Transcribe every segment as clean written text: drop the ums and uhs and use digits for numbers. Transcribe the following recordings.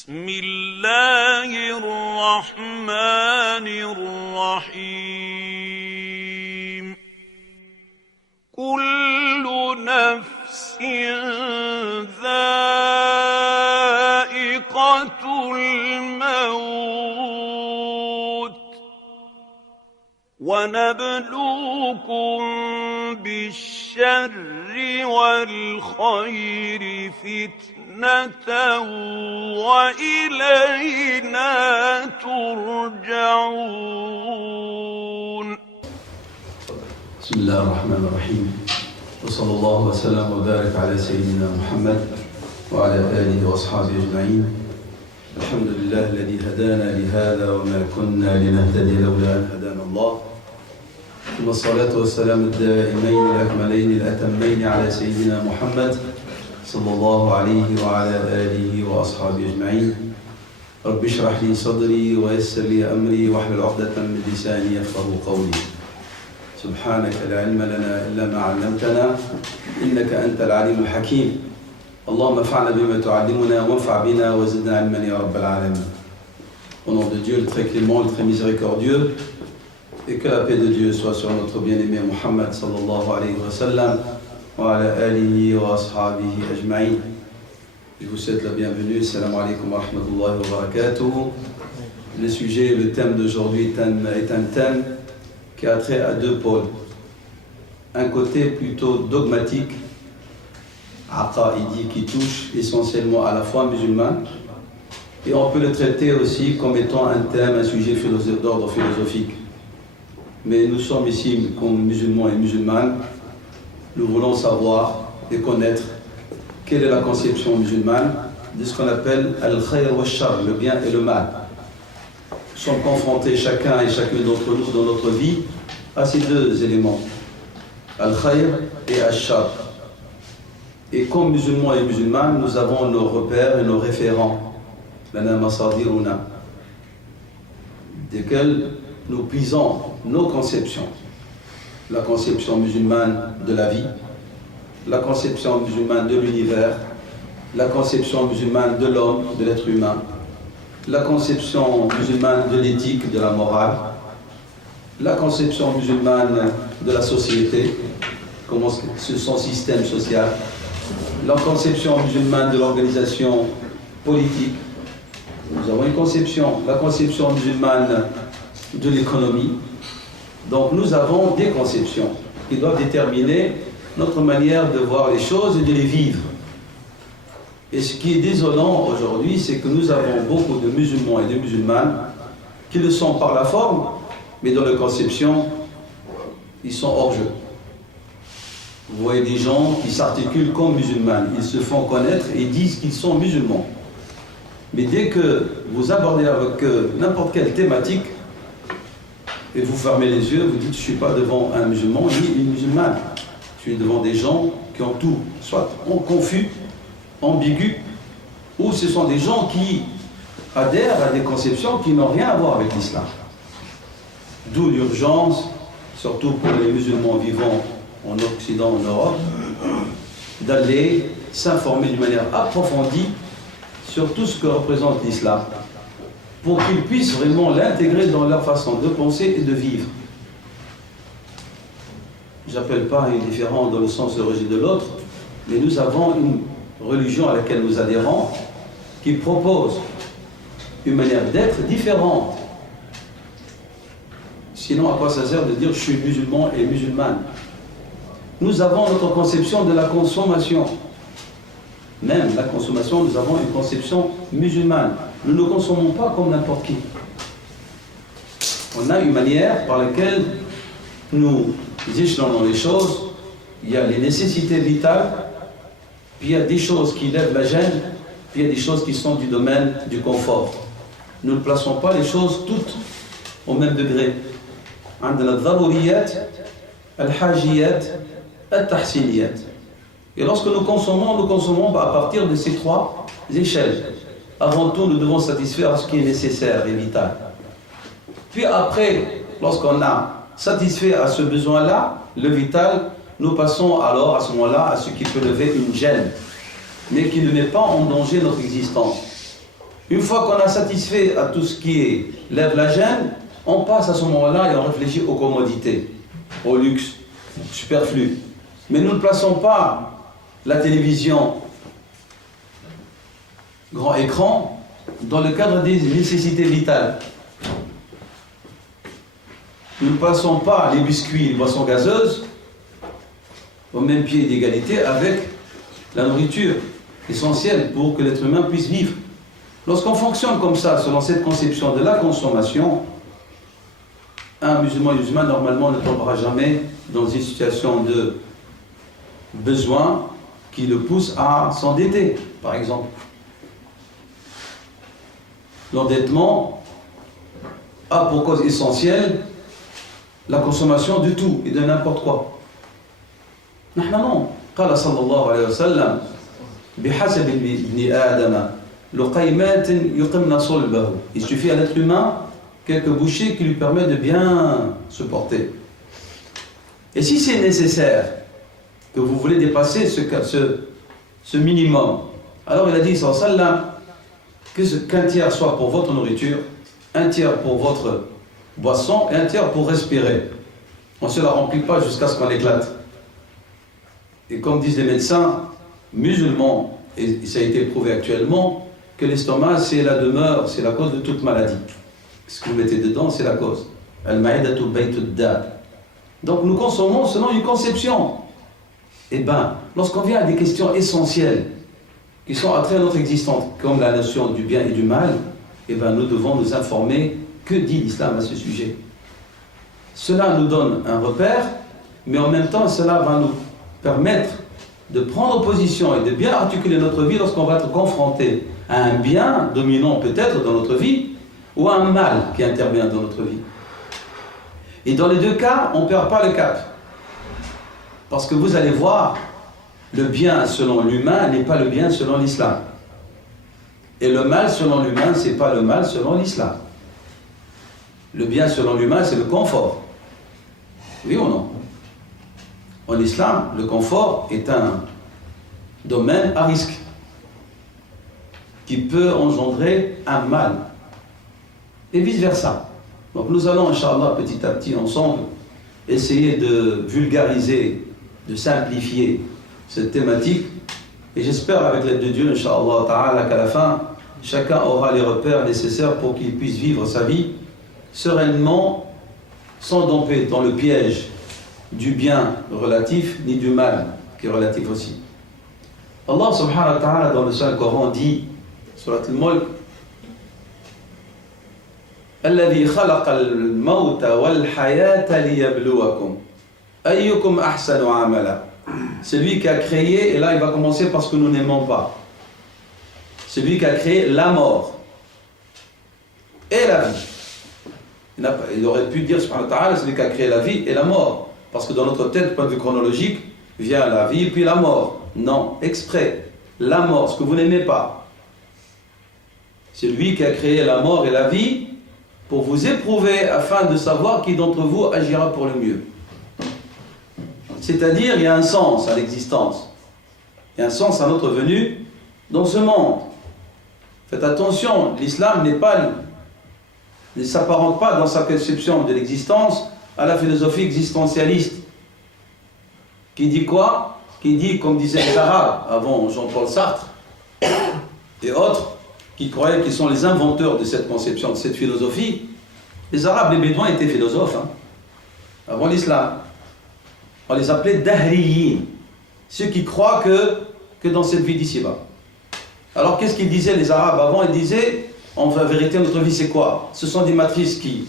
بسم الله الرحمن الرحيم كل نفس ذائقة الموت ونبلوكم بالشر والخير فتنة وإلينا ترجعون. بسم الله الرحمن الرحيم وصلى الله وسلم وبارك على سيدنا محمد وعلى آله وأصحابه أجمعين. الحمد لله الذي هدانا لهذا وما كنا لنهتدي لولا أن هدانا الله. ثم الصلاة والسلام الدائمين الأكملين الأتمين على سيدنا محمد صلى الله عليه وعلى آله وأصحابه أجمعين. رب اشرح لي صدري ويسر لي أمري واحلل عقدة من لساني يفقهوا قولي. سبحانك لا علم لنا إلا ما علمتنا إنك أنت العليم الحكيم. اللهم انفعنا بما تعلمنا وانفع بنا وزدنا علما يا رب العالمين. Au nom de Dieu, le très clément, le très miséricordieux, et que la paix de Dieu soit sur notre bien-aimé Muhammad sallallahu alayhi wa sallam wa ala alihi wa ashabihi ajma'in. Je vous souhaite la bienvenue. Assalamu alaikum wa rahmatullahi wa barakatuh. Le sujet, le thème d'aujourd'hui est un thème qui a trait à deux pôles. Un côté plutôt dogmatique, aqaïdi, qui touche essentiellement à la foi musulmane, et on peut le traiter aussi comme étant un thème, un sujet d'ordre philosophique. Mais nous sommes ici comme musulmans et musulmanes, nous voulons savoir et connaître quelle est la conception musulmane de ce qu'on appelle al-khayr wa shar, le bien et le mal. Nous sommes confrontés chacun et chacune d'entre nous dans notre vie à ces deux éléments, al-khayr et al-shar. Et comme musulmans et musulmanes, nous avons nos repères et nos référents, lana masadiruna, desquels nous puisons nos conceptions. La conception musulmane de la vie, la conception musulmane de l'univers, la conception musulmane de l'homme, de l'être humain, la conception musulmane de l'éthique, de la morale, la conception musulmane de la société, comment son système social, la conception musulmane de l'organisation politique. Nous avons une conception, la conception musulmane de l'économie. Donc nous avons des conceptions qui doivent déterminer notre manière de voir les choses et de les vivre. Et ce qui est désolant aujourd'hui, c'est que nous avons beaucoup de musulmans et de musulmanes qui le sont par la forme, mais dans la conception, ils sont hors jeu. Vous voyez des gens qui s'articulent comme musulmans, ils se font connaître et disent qu'ils sont musulmans. Mais dès que vous abordez avec eux n'importe quelle thématique, et vous fermez les yeux, vous dites, je ne suis pas devant un musulman ni une musulmane. Je suis devant des gens qui ont tout, soit confus, ambigus, ou ce sont des gens qui adhèrent à des conceptions qui n'ont rien à voir avec l'islam. D'où l'urgence, surtout pour les musulmans vivant en Occident, en Europe, d'aller s'informer d'une manière approfondie sur tout ce que représente l'islam, pour qu'ils puissent vraiment l'intégrer dans leur façon de penser et de vivre. Je n'appelle pas indifférent dans le sens de rejet de l'autre, mais nous avons une religion à laquelle nous adhérons qui propose une manière d'être différente. Sinon, à quoi ça sert de dire je suis musulman et musulmane? Nous avons notre conception de la consommation. Même la consommation, nous avons une conception musulmane. Nous ne consommons pas comme n'importe qui. On a une manière par laquelle nous échelonnons les choses. Il y a les nécessités vitales, puis il y a des choses qui lèvent la gêne, puis il y a des choses qui sont du domaine du confort. Nous ne plaçons pas les choses toutes au même degré. عندنا الضروريات, الحاجيات, التحسينيات. Et lorsque nous consommons à partir de ces trois échelles. Avant tout, nous devons satisfaire ce qui est nécessaire et vital. Puis après, lorsqu'on a satisfait à ce besoin-là, le vital, nous passons alors à ce moment-là à ce qui peut lever une gêne, mais qui ne met pas en danger notre existence. Une fois qu'on a satisfait à tout ce qui lève la gêne, on passe à ce moment-là et on réfléchit aux commodités, au luxe, superflu. Mais nous ne plaçons pas la télévision grand écran dans le cadre des nécessités vitales. Nous ne plaçons pas les biscuits et les boissons gazeuses au même pied d'égalité avec la nourriture essentielle pour que l'être humain puisse vivre. Lorsqu'on fonctionne comme ça, selon cette conception de la consommation, un musulman normalement ne tombera jamais dans une situation de besoin qui le pousse à s'endetter, par exemple. L'endettement a pour cause essentielle la consommation de tout et de n'importe quoi. Non. قال صلى الله عليه وسلم بحسب ابن آدم لقيمات يقمن صلبه. Il suffit à l'être humain quelques bouchées qui lui permettent de bien se porter. Et si c'est nécessaire que vous voulez dépasser ce minimum, alors il a dit sallallahu alayhi wa sallam qu'un tiers soit pour votre nourriture, un tiers pour votre boisson et un tiers pour respirer. On ne se la remplit pas jusqu'à ce qu'on éclate. Et comme disent les médecins musulmans, et ça a été prouvé actuellement, que l'estomac c'est la demeure, c'est la cause de toute maladie. Ce que vous mettez dedans, c'est la cause. Al-ma'idatu baytud da. Donc nous consommons selon une conception. Eh bien, lorsqu'on vient à des questions essentielles, qui sont à travers notre existence, comme la notion du bien et du mal, eh bien, nous devons nous informer que dit l'islam à ce sujet. Cela nous donne un repère, mais en même temps, cela va nous permettre de prendre position et de bien articuler notre vie lorsqu'on va être confronté à un bien dominant peut-être dans notre vie, ou à un mal qui intervient dans notre vie. Et dans les deux cas, on ne perd pas le cap. Parce que vous allez voir, le bien selon l'humain n'est pas le bien selon l'islam. Et le mal selon l'humain, ce n'est pas le mal selon l'islam. Le bien selon l'humain, c'est le confort. Oui ou non? En islam, le confort est un domaine à risque qui peut engendrer un mal. Et vice-versa. Donc nous allons, Inch'Allah, petit à petit, ensemble, essayer de vulgariser, de simplifier cette thématique. Et j'espère, avec l'aide de Dieu, Inch'Allah ta'ala, qu'à la fin, chacun aura les repères nécessaires pour qu'il puisse vivre sa vie sereinement, sans tomber dans le piège du bien relatif, ni du mal qui est relatif aussi. Allah subhanahu wa ta'ala, dans le Saint-Coran, dit, Surat al-Mulk, الذي خلق الموت والحياة ليبلوكم أيكم أحسن عملا. Celui qui a créé, et là il va commencer par ce que nous n'aimons pas, celui qui a créé la mort et la vie. Il aurait pu dire subhanahu wa ta'ala, celui qui a créé la vie et la mort, parce que dans notre tête, point de vue chronologique, vient la vie puis la mort. Non, exprès, la mort, ce que vous n'aimez pas. C'est lui qui a créé la mort et la vie pour vous éprouver afin de savoir qui d'entre vous agira pour le mieux. C'est-à-dire, il y a un sens à l'existence. Il y a un sens à notre venue dans ce monde. Faites attention, l'islam ne s'apparente pas dans sa conception de l'existence à la philosophie existentialiste. Qui dit quoi? Qui dit, comme disaient les Arabes avant Jean-Paul Sartre et autres, qui croyaient qu'ils sont les inventeurs de cette conception, de cette philosophie. Les Arabes, les Bédouins étaient philosophes, avant l'islam. On les appelait Dahriyin, ceux qui croient que dans cette vie d'ici-bas. Alors qu'est-ce qu'ils disaient les Arabes avant? Ils disaient, en vérité, notre vie c'est quoi? Ce sont des matrices qui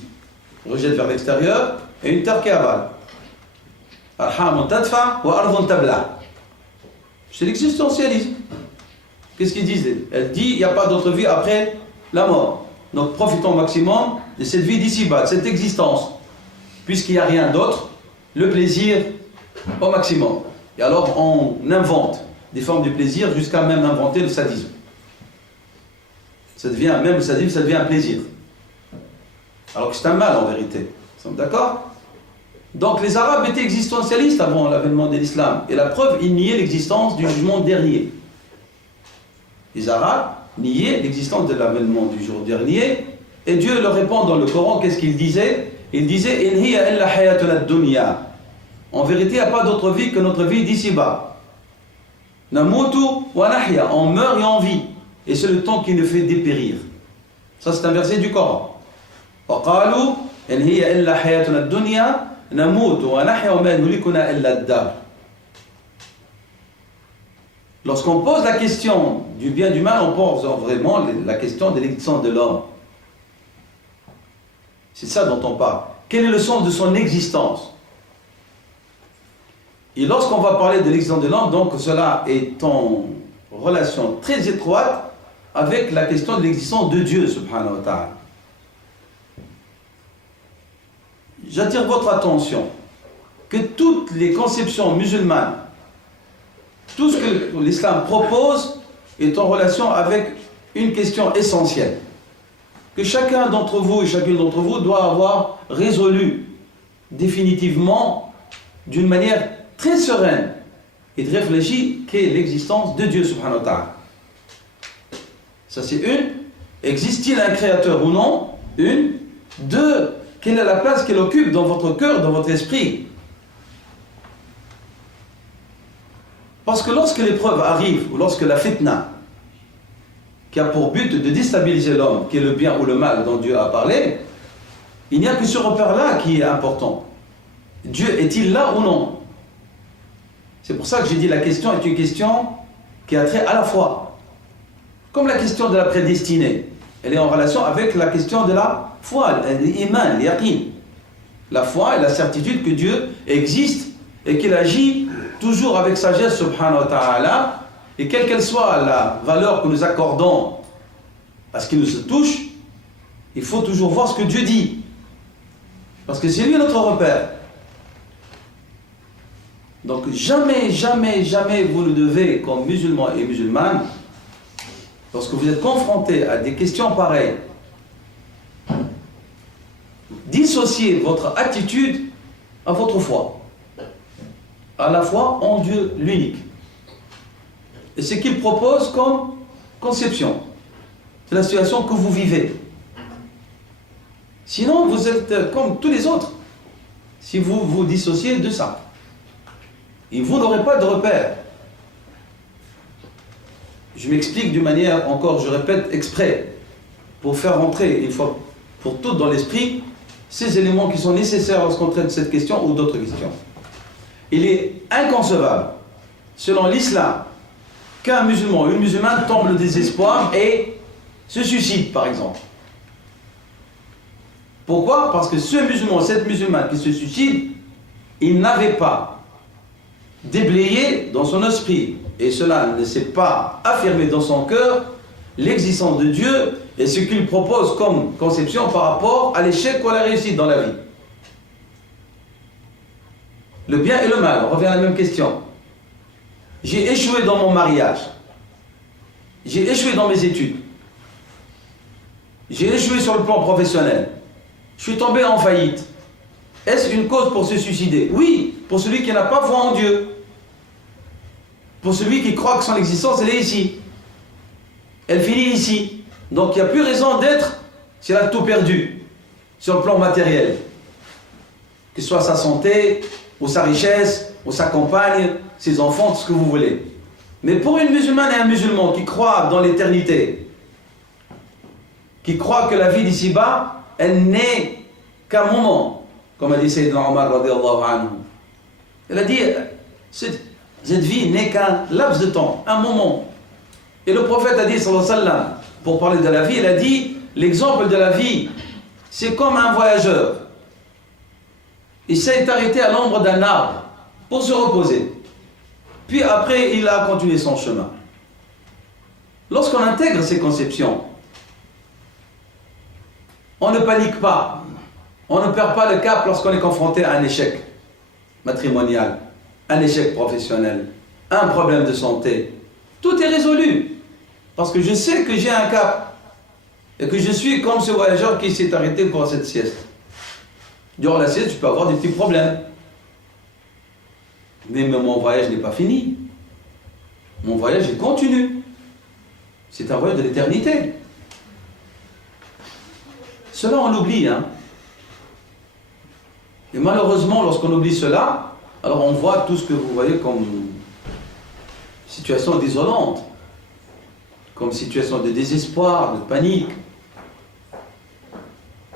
rejettent vers l'extérieur et une terre qui avale. C'est l'existentialisme. Qu'est-ce qu'ils disent? Elle dit, il n'y a pas d'autre vie après la mort. Donc profitons au maximum de cette vie d'ici-bas, de cette existence. Puisqu'il n'y a rien d'autre, le plaisir au maximum. Et alors on invente des formes de plaisir jusqu'à même inventer le sadisme. Ça devient, même le sadisme, ça devient un plaisir. Alors que c'est un mal en vérité. Nous sommes d'accord? Donc les Arabes étaient existentialistes avant l'avènement de l'islam. Et la preuve, ils niaient l'existence du jugement dernier. Les Arabes nier l'existence de l'avènement du jour dernier. Et Dieu leur répond dans le Coran, qu'est-ce qu'il disait? Il disait « In hiya illa hayatuna ad-dunya » En vérité, il n'y a pas d'autre vie que notre vie d'ici-bas. « Namutu wa nahya » On meurt et on vit. Et c'est le temps qui nous fait dépérir. Ça, c'est un verset du Coran. « وَقَالُوا إِنْ هِيَ إِلَّا حَيَاتُنَا الدُّنْيَا نَمُوتُ وَنَحْيَا وَمَا يُهْلِكُنَا إِلَّا الدَّهْرُ » Lorsqu'on pose la question du bien et du mal, on pose vraiment la question de l'existence de l'homme. C'est ça dont on parle. Quel est le sens de son existence? Et lorsqu'on va parler de l'existence de l'homme, donc cela est en relation très étroite avec la question de l'existence de Dieu, subhanahu wa ta'ala. J'attire votre attention que toutes les conceptions musulmanes, tout ce que l'islam propose est en relation avec une question essentielle que chacun d'entre vous et chacune d'entre vous doit avoir résolu définitivement d'une manière très sereine et de réfléchir qu'est l'existence de Dieu subhanahu wa ta'ala. Ça c'est une. Existe-t-il un créateur ou non? Une. Deux. Quelle est la place qu'il occupe dans votre cœur, dans votre esprit? Parce que lorsque l'épreuve arrive, ou lorsque la fitna, qui a pour but de déstabiliser l'homme, qui est le bien ou le mal dont Dieu a parlé, il n'y a que ce repère-là qui est important. Dieu est-il là ou non? C'est pour ça que j'ai dit la question est une question qui a trait à la foi. Comme la question de la prédestinée. Elle est en relation avec la question de la foi, l'iman, l'yaqin. La foi et la certitude que Dieu existe et qu'il agit toujours avec sagesse, subhanahu wa ta'ala, et quelle qu'elle soit la valeur que nous accordons à ce qui nous touche, il faut toujours voir ce que Dieu dit. Parce que c'est lui notre repère. Donc jamais, jamais, jamais vous ne devez, comme musulmans et musulmanes, lorsque vous êtes confrontés à des questions pareilles, dissocier votre attitude à votre foi. À la foi en Dieu l'unique. Et ce qu'il propose comme conception. C'est la situation que vous vivez. Sinon, vous êtes comme tous les autres. Si vous vous dissociez de ça. Et vous n'aurez pas de repère. Je m'explique d'une manière, encore, je répète, exprès, pour faire rentrer, une fois pour toutes dans l'esprit, ces éléments qui sont nécessaires lorsqu'on traite cette question ou d'autres questions. Il est inconcevable, selon l'islam, qu'un musulman ou une musulmane tombe le désespoir et se suicide, par exemple. Pourquoi? Parce que ce musulman, cette musulmane qui se suicide, il n'avait pas déblayé dans son esprit, et cela ne s'est pas affirmé dans son cœur, l'existence de Dieu et ce qu'il propose comme conception par rapport à l'échec ou à la réussite dans la vie. Le bien et le mal, on revient à la même question. J'ai échoué dans mon mariage. J'ai échoué dans mes études. J'ai échoué sur le plan professionnel. Je suis tombé en faillite. Est-ce une cause pour se suicider? Oui, pour celui qui n'a pas foi en Dieu. Pour celui qui croit que son existence, elle est ici. Elle finit ici. Donc il n'y a plus raison d'être s'il a tout perdu sur le plan matériel. Que ce soit sa santé, ou sa richesse, ou sa compagne, ses enfants, tout ce que vous voulez. Mais pour une musulmane et un musulman qui croit dans l'éternité, qui croit que la vie d'ici-bas, elle n'est qu'un moment, comme a dit Sayyidina Omar radiallahu anhu. Elle a dit, cette vie n'est qu'un laps de temps, un moment. Et le prophète a dit, sallallahu alayhi wa sallam, pour parler de la vie, il a dit, l'exemple de la vie, c'est comme un voyageur. Il s'est arrêté à l'ombre d'un arbre pour se reposer. Puis après, il a continué son chemin. Lorsqu'on intègre ces conceptions, on ne panique pas. On ne perd pas le cap lorsqu'on est confronté à un échec matrimonial, un échec professionnel, un problème de santé. Tout est résolu. Parce que je sais que j'ai un cap. Et que je suis comme ce voyageur qui s'est arrêté pour cette sieste. Durant la sieste, tu peux avoir des petits problèmes. Mais mon voyage n'est pas fini. Mon voyage, il continue. C'est un voyage de l'éternité. Cela, on l'oublie. Hein. Et malheureusement, lorsqu'on oublie cela, alors on voit tout ce que vous voyez comme situation désolante, comme situation de désespoir, de panique.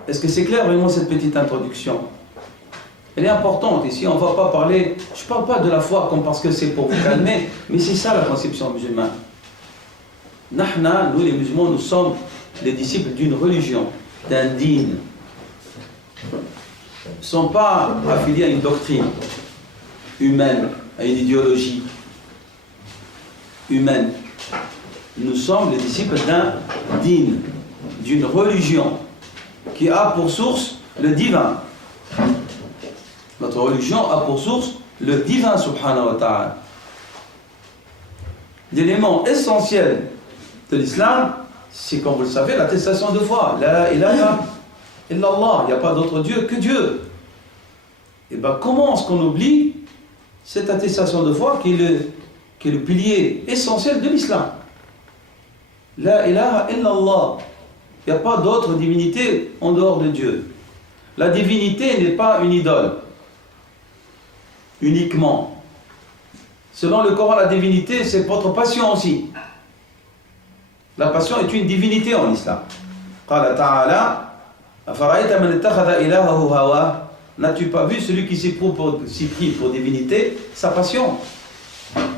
Est-ce que c'est clair vraiment cette petite introduction? Elle est importante. Ici, on ne va pas parler, je ne parle pas de la foi comme parce que c'est pour vous calmer, mais c'est ça la conception musulmane. Nahna, nous les musulmans, nous sommes les disciples d'une religion, d'un dîn. Nous ne sommes pas affiliés à une doctrine humaine, à une idéologie humaine. Nous sommes les disciples d'un dîn, d'une religion qui a pour source le divin. Notre religion a pour source le divin subhanahu wa ta'ala. L'élément essentiel de l'islam, c'est, comme vous le savez, l'attestation de foi. La ilaha illallah, il n'y a pas d'autre Dieu que Dieu. Et bien comment est-ce qu'on oublie cette attestation de foi qui est le pilier essentiel de l'islam? La ilaha illallah. Il n'y a pas d'autre divinité en dehors de Dieu. La divinité n'est pas une idole. Uniquement. Selon le Coran, la divinité, c'est votre passion aussi. La passion est une divinité en islam. Qala ta'ala, afara'ayta man ittakhadha ilahahu hawa. N'as-tu pas vu celui qui s'y prie pour divinité, sa passion?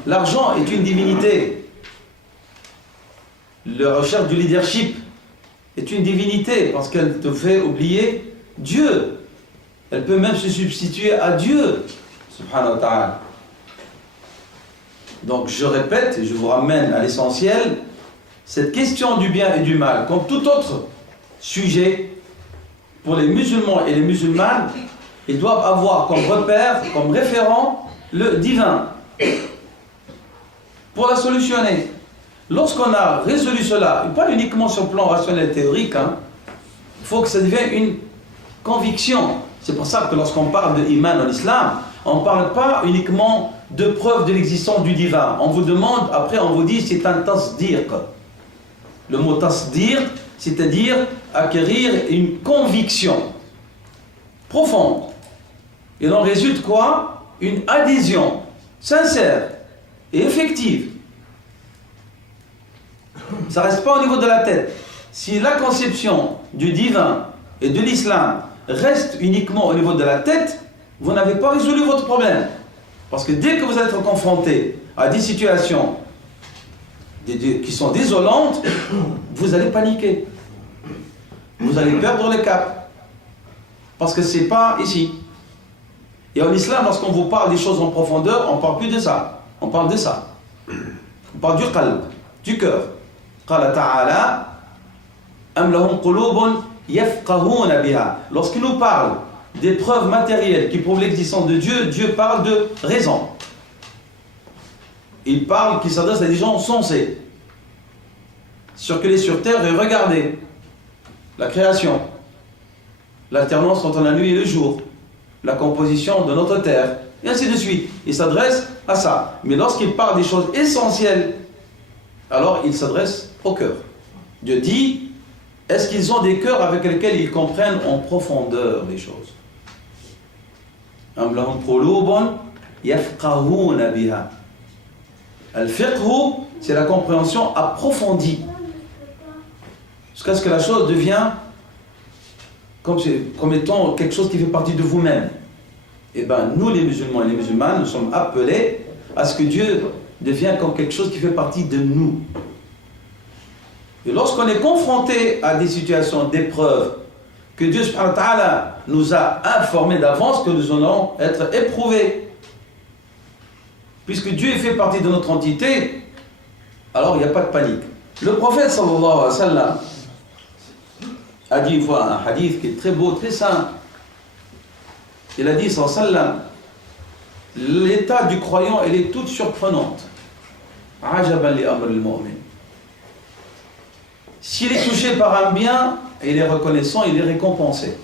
L'argent est une divinité. La recherche du leadership est une divinité parce qu'elle te fait oublier Dieu. Elle peut même se substituer à Dieu. Subhanahu wa ta'ala. Donc je répète et je vous ramène à l'essentiel, cette question du bien et du mal, comme tout autre sujet, pour les musulmans et les musulmanes, ils doivent avoir comme repère, comme référent, le divin, pour la solutionner. Lorsqu'on a résolu cela, et pas uniquement sur le plan rationnel et théorique, il faut que ça devienne une conviction. C'est pour ça que lorsqu'on parle de iman en islam, on ne parle pas uniquement de preuve de l'existence du divin. On vous demande, après on vous dit, c'est un tasdir. Le mot tasdir, c'est-à-dire acquérir une conviction profonde. Il en résulte quoi? Une adhésion sincère et effective. Ça ne reste pas au niveau de la tête. Si la conception du divin et de l'islam reste uniquement au niveau de la tête, vous n'avez pas résolu votre problème. Parce que dès que vous allez être confronté à des situations qui sont désolantes, vous allez paniquer. Vous allez perdre le cap. Parce que ce n'est pas ici. Et en islam, lorsqu'on vous parle des choses en profondeur, on ne parle plus de ça. On parle de ça. On parle du qalb, du cœur. Qala ta'ala, am lahum qulubun yafqahuna biha. Lorsqu'il nous parle des preuves matérielles qui prouvent l'existence de Dieu, Dieu parle de raison. Il parle qu'il s'adresse à des gens sensés. Circuler sur terre et regarder la création, l'alternance entre la nuit et le jour, la composition de notre terre, et ainsi de suite. Il s'adresse à ça. Mais lorsqu'il parle des choses essentielles, alors il s'adresse au cœur. Dieu dit, est-ce qu'ils ont des cœurs avec lesquels ils comprennent en profondeur les choses? Am lahum qulubun yafqahuna biha. Al-fiqhu, c'est la compréhension approfondie. Jusqu'à ce que la chose devient comme étant quelque chose qui fait partie de vous-même. Et bien, nous les musulmans et les musulmanes, nous sommes appelés à ce que Dieu devienne comme quelque chose qui fait partie de nous. Et lorsqu'on est confronté à des situations d'épreuve, que Dieu subhanahu wa ta'ala nous a informés d'avance que nous allons être éprouvés, puisque Dieu fait partie de notre entité, alors il n'y a pas de panique. Le prophète sallallahu alayhi wa sallam a dit une fois un hadith qui est très beau, très simple. Il a dit sallallahu alayhi wa sallam, l'état du croyant, elle est toute surprenante. Ajaban li amr al-mu'min. S'il est touché par un bien, il est reconnaissant, il est récompensé.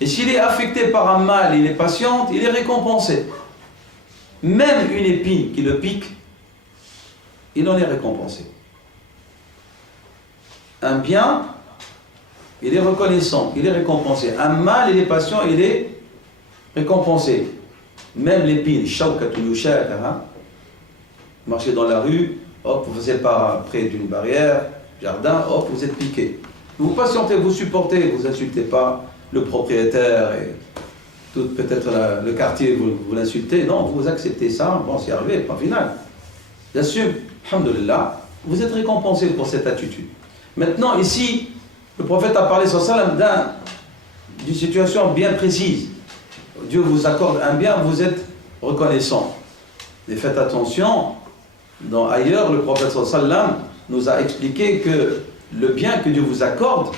Et s'il est affecté par un mal, il est patient, il est récompensé. Même une épine qui le pique, il en est récompensé. Un bien, il est reconnaissant, il est récompensé. Un mal, il est patient, il est récompensé. Même l'épine, marchez dans la rue, hop, vous êtes pas près d'une barrière, jardin, hop, vous êtes piqué. Vous patientez, vous supportez, vous insultez pas le propriétaire et tout peut-être le quartier, vous l'insultez. Non, vous acceptez ça, bon, c'est arrivé, point final. J'assume, alhamdoulilah, vous êtes récompensé pour cette attitude. Maintenant, ici, le prophète a parlé sur ça d'une situation bien précise. Dieu vous accorde un bien, vous êtes reconnaissant. Mais faites attention, ailleurs, le prophète sallam nous a expliqué que le bien que Dieu vous accorde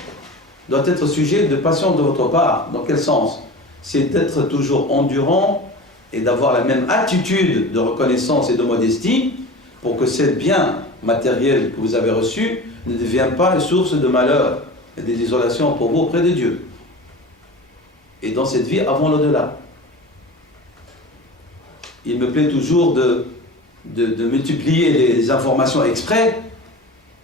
doit être sujet de patience de votre part. Dans quel sens? C'est d'être toujours endurant et d'avoir la même attitude de reconnaissance et de modestie pour que ce bien matériel que vous avez reçu ne devienne pas une source de malheur et de désolation pour vous auprès de Dieu. Et dans cette vie, avant l'au-delà. Il me plaît toujours de multiplier les informations exprès.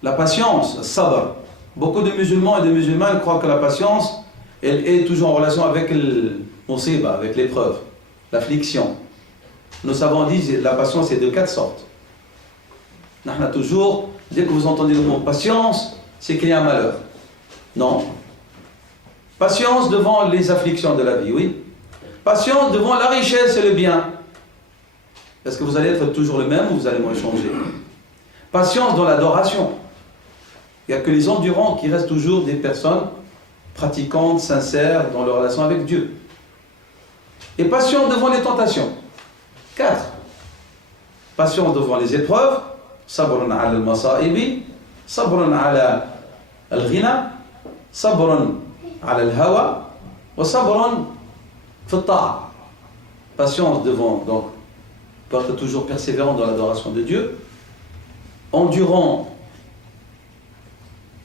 La patience, sabr. Beaucoup de musulmans et de musulmanes croient que la patience, elle est toujours en relation avec le musiba, avec l'épreuve, l'affliction. Nos savants disent que la patience est de 4 sortes. On a toujours, dès que vous entendez le mot patience, c'est qu'il y a un malheur. Non. Patience devant les afflictions de la vie, oui. Patience devant la richesse et le bien. Est-ce que vous allez être toujours le même ou vous allez moins changer? Patience dans l'adoration. Il n'y a que les endurants qui restent toujours des personnes pratiquantes, sincères dans leur relation avec Dieu. Et patience devant les tentations. 4. Patience devant les épreuves. Sabrun ala al-masa'ibi, sabrun ala al-ghina, sabrun ala al-hawa, wa sabrun fi at-ta'a. Patience devant, donc, pour être toujours persévérant dans l'adoration de Dieu, endurant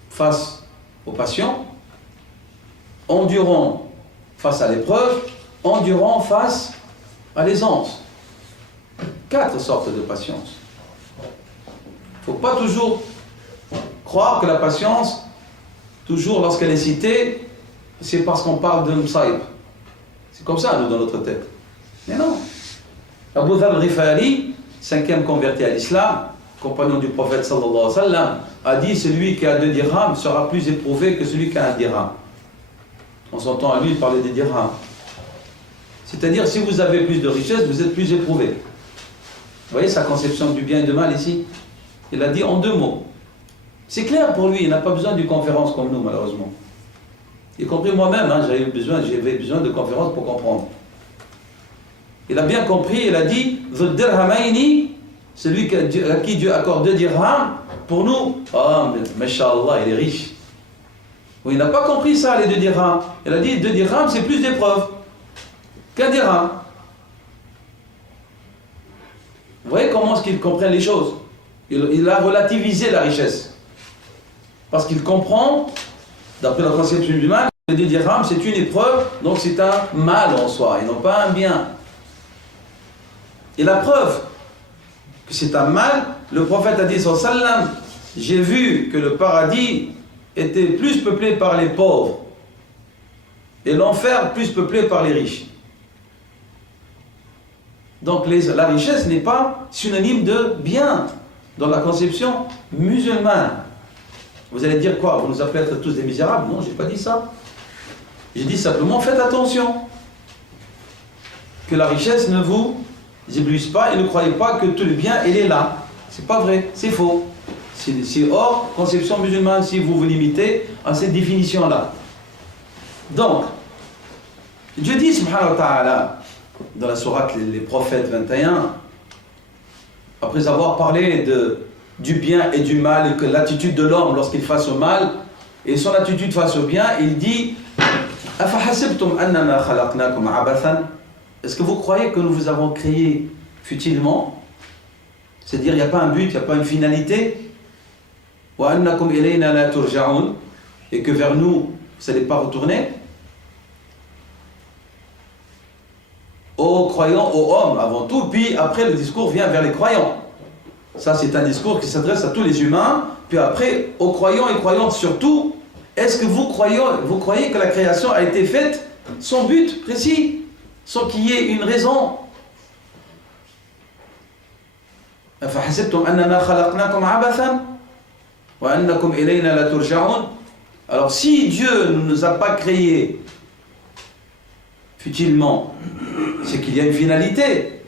face aux patients, endurant face à l'épreuve, endurant face à l'aisance. 4 sortes de patience. Il ne faut pas toujours croire que la patience, toujours lorsqu'elle est citée, c'est parce qu'on parle de Msaïb. C'est comme ça, nous, dans notre tête. Mais non. Abu Dharr al-Ghifari, 5e converti à l'islam, compagnon du prophète sallallahu alayhi wa sallam, a dit: celui qui a 2 dirhams sera plus éprouvé que celui qui a 1 dirham. On s'entend à lui parler des dirhams. C'est-à-dire, si vous avez plus de richesse, vous êtes plus éprouvé. Vous voyez sa conception du bien et du mal ici? Il a dit en 2 mots. C'est clair pour lui, il n'a pas besoin d'une conférence comme nous, malheureusement. Y compris moi-même, hein, j'avais besoin de conférences pour comprendre. Il a bien compris, il a dit: celui à qui Dieu accorde 2 dirhams, pour nous, ah, mashallah, il est riche. Oui, il n'a pas compris ça, les 2 dirhams. Il a dit 2 dirhams, c'est plus d'épreuves qu'1 dirham. Vous voyez comment est-ce qu'il comprend les choses? Il a relativisé la richesse. Parce qu'il comprend, d'après la conception du mal, que les 2 dirhams, c'est une épreuve, donc c'est un mal en soi, et non pas un bien. Et la preuve que c'est un mal, le prophète a dit sallallahu alayhi wa sallam: j'ai vu que le paradis était plus peuplé par les pauvres et l'enfer plus peuplé par les riches. Donc la richesse n'est pas synonyme de bien dans la conception musulmane. Vous allez dire quoi? Vous nous appelez à être tous des misérables? Non, je n'ai pas dit ça. J'ai dit simplement: faites attention que la richesse ne vous éblouisse pas et ne croyez pas que tout le bien il est là. C'est pas vrai, c'est faux. C'est hors conception musulmane si vous vous limitez à cette définition-là. Donc, Dieu dit subhanahu wa ta'ala dans la sourate les prophètes 21, après avoir parlé du bien et du mal et que l'attitude de l'homme lorsqu'il fasse au mal et son attitude face au bien, il dit: Afahasibtum annama khalaqnakum abathan. Est-ce que vous croyez que nous vous avons créé futilement? C'est-à-dire, il n'y a pas un but, il n'y a pas une finalité. Wa annakum ilayna la turja'un, et que vers nous, vous n'allez pas retourner. Aux croyants, aux hommes avant tout, puis après le discours vient vers les croyants. Ça, c'est un discours qui s'adresse à tous les humains, Puis après, aux croyants et croyantes surtout, est-ce que vous croyez que la création a été faite sans but précis, sans qu'il y ait une raison? أفحسبتم أننا خلقناكم عبثا وأنكم إلينا لا ترجعون. Alors si Dieu ne nous a pas créés futilement, c'est qu'il y a une finalité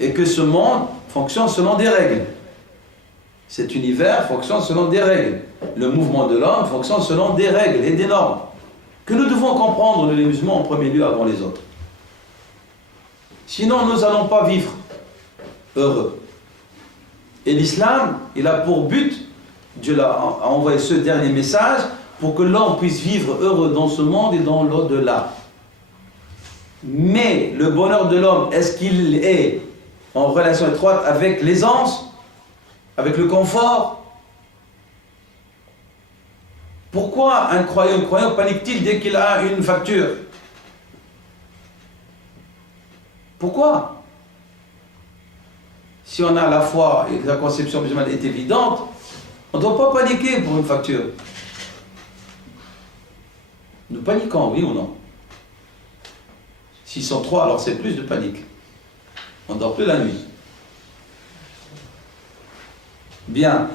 et que ce monde fonctionne selon des règles. Cet univers fonctionne selon des règles. Le mouvement de l'homme fonctionne selon des règles et des normes que nous devons comprendre, les musulmans, en premier lieu avant les autres. Sinon, nous n'allons pas vivre heureux. Et l'islam, il a pour but, Dieu a envoyé ce dernier message pour que l'homme puisse vivre heureux dans ce monde et dans l'au-delà. Mais le bonheur de l'homme, est-ce qu'il est en relation étroite avec l'aisance, avec le confort? Pourquoi un croyant panique-t-il dès qu'il a une facture? Pourquoi? Si on a la foi et que la conception musulmane est évidente, on ne doit pas paniquer pour une facture. Nous paniquons, oui ou non? S'ils sont trois, alors c'est plus de panique. On ne dort plus la nuit. Bien.